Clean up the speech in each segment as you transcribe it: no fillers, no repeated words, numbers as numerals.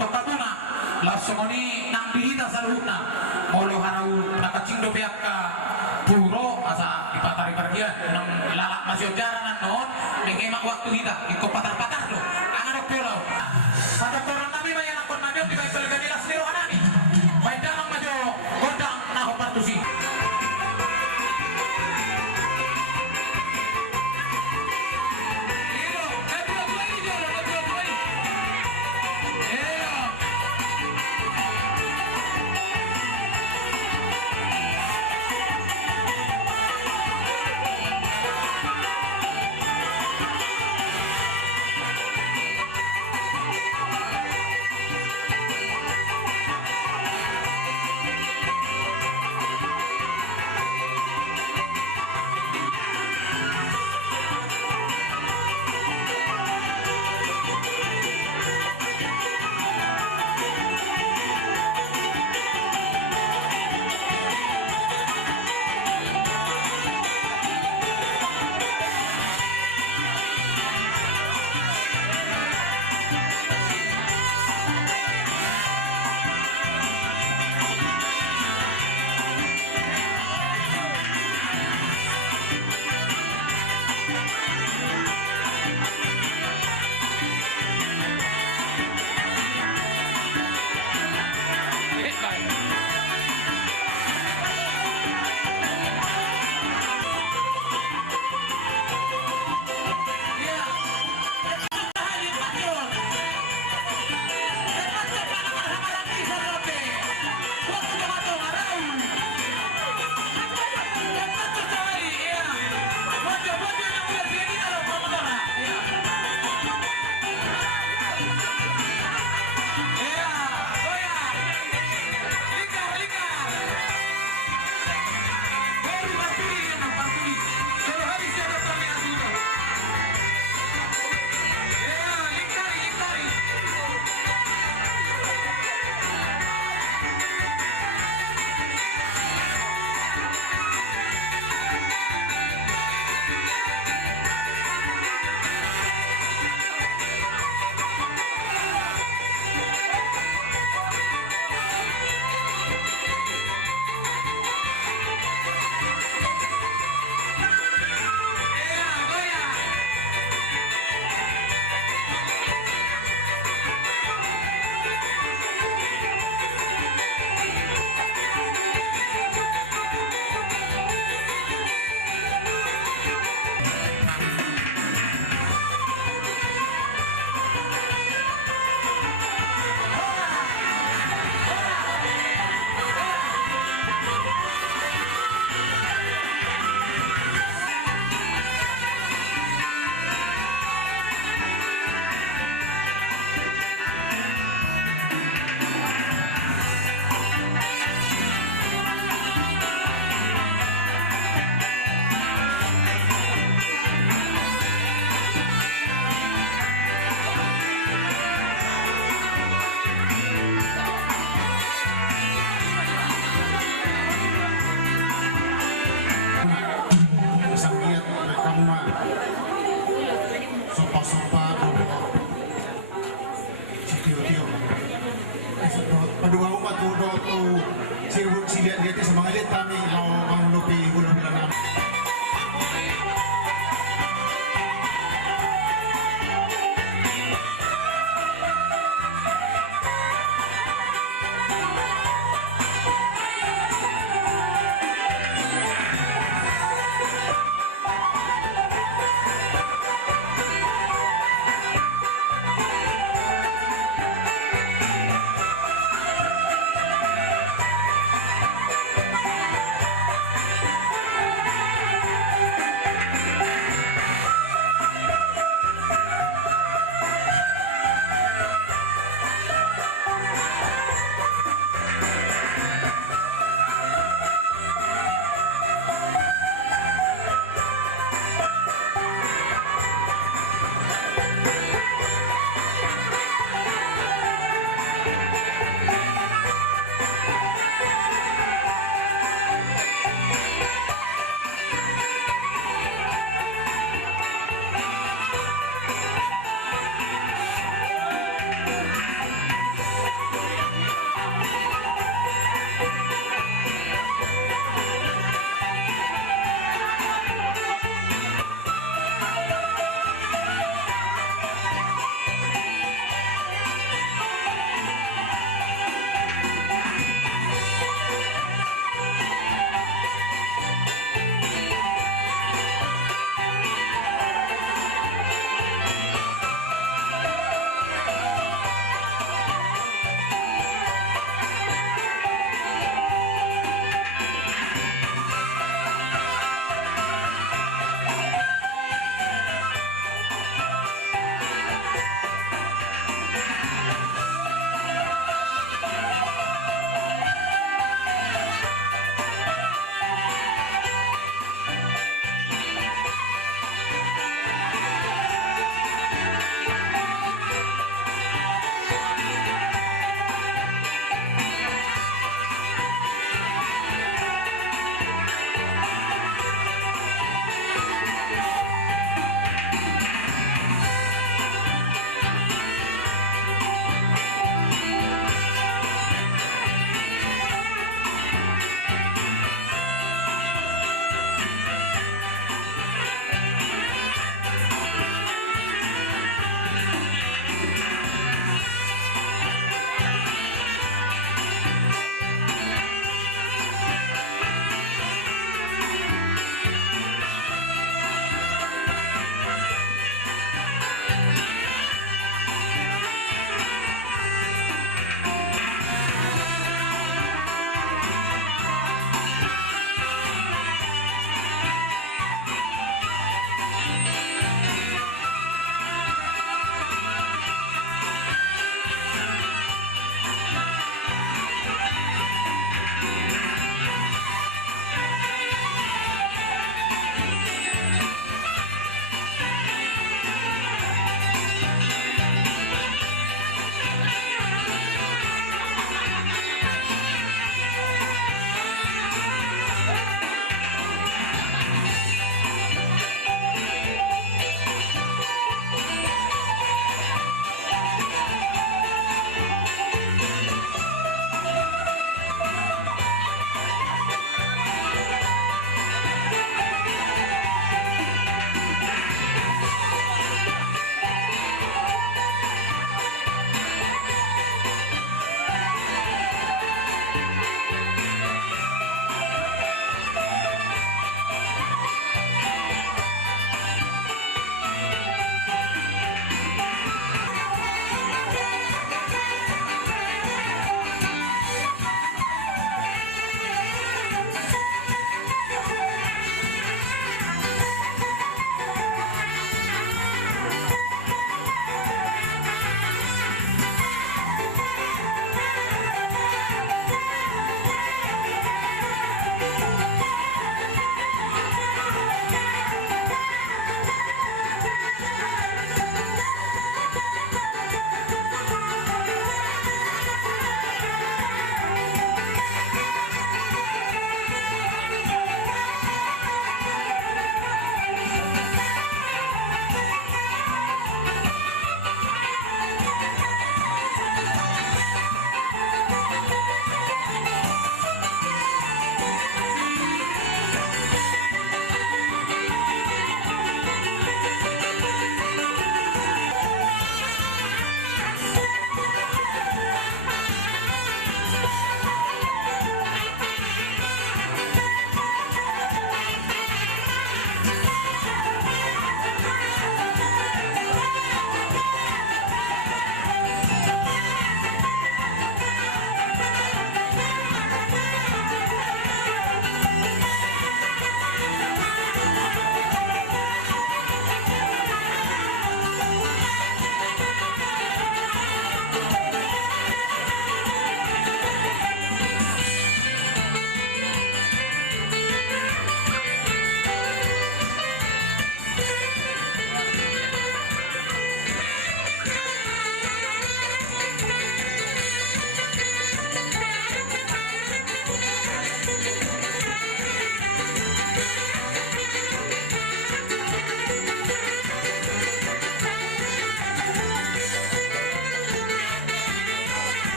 tokatuna langsung ini nang dihita sa luhutna molo haraw nakacindo pihak ka puro asa ipatari pergian nang lalak masih jaranan noon mengemak waktu hita iko patar-patar lo angan pulau pada orang nabi banyak nakon maju di baik belgani lasliru anani baik dalam maju kodang naho partusi.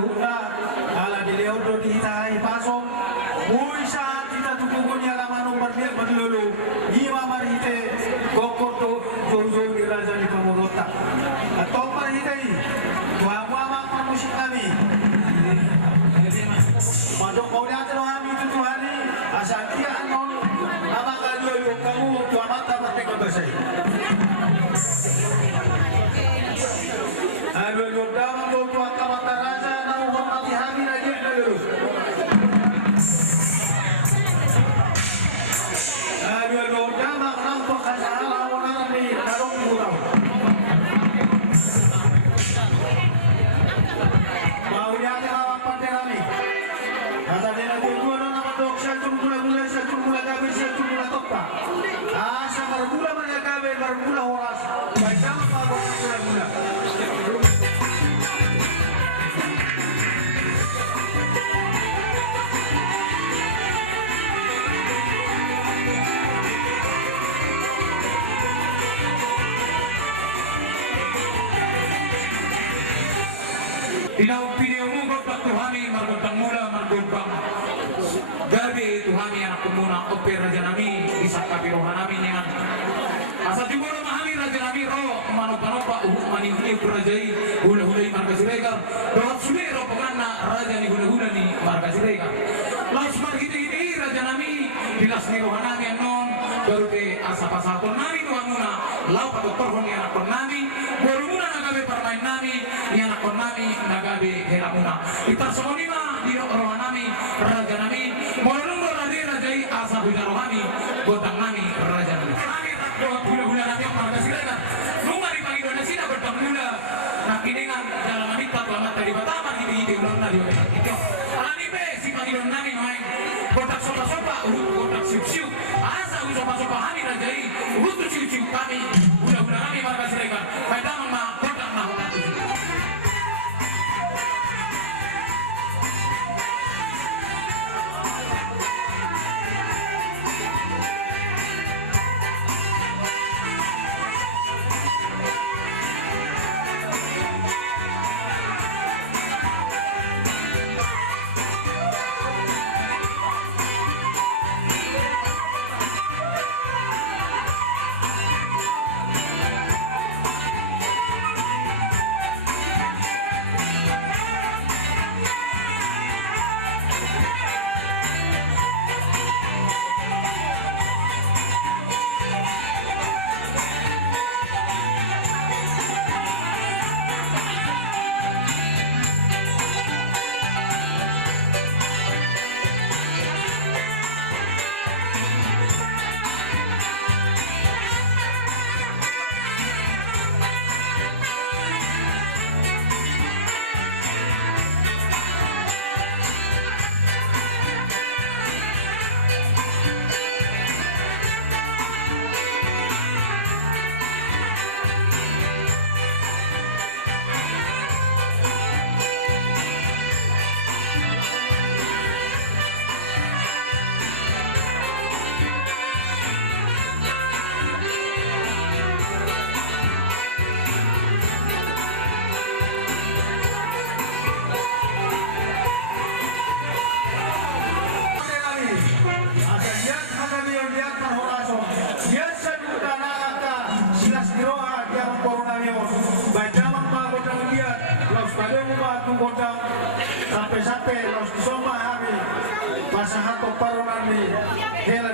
luhuna ala dileudo dihitahi pasong mui saat kita tukukunya lamanu berlulu ima marhite gokoto jojo di raja di pemurota atau marhitai tuama musik kami madok kau lihat kami itu Tuhani asal dia anon nama kalian kamu tuama tak merdeka bahasa aduh dalam doa kawata raja nau hormati hami lagi dulu aduh dalam nampak kasar orang di karung murau mau lihat awak pandai kami kata dia nanti dua nama dok satu mula gabe satu mula topa asa bermula mereka gabe bermula horas baik sama pak mula Ina upini umungkot pak Tuhani margontang mula margontang gabi Tuhani anak kumuna oper raja nami isap kapirohan nami nyan asa juga memahami raja nami ro manopa mani rajai hula-hulai marga siregar doat sulero penganna raja ni hula-hula ni marga siregar laus margiti-giti raja nami dilas ni rohan nami anon baru ke asa-pasakon nami tuanguna lau patok torhon ni anak nami baru muna nagabe permain nami ni anak nami nagabe helamuna itar semonima di rohan nami raja nami molong beradi rajai asa hujan rohani gotang nami raja nami hula-hula nami yang marga siregar nunga di pagi donasi na bertamula nakiningan dalam manita selamat dari Batamar hidi-hidi ulang na di otak itu alani be si pagi don nami main kotak sopa-sopa kotak siu-siu asa sopa-sopa hani rajai untuk siu-siu kami hula-hula nami marga siregar baitang ma kotak ma hotak sampai-sampai harus disoma kami masa hato paru nami hela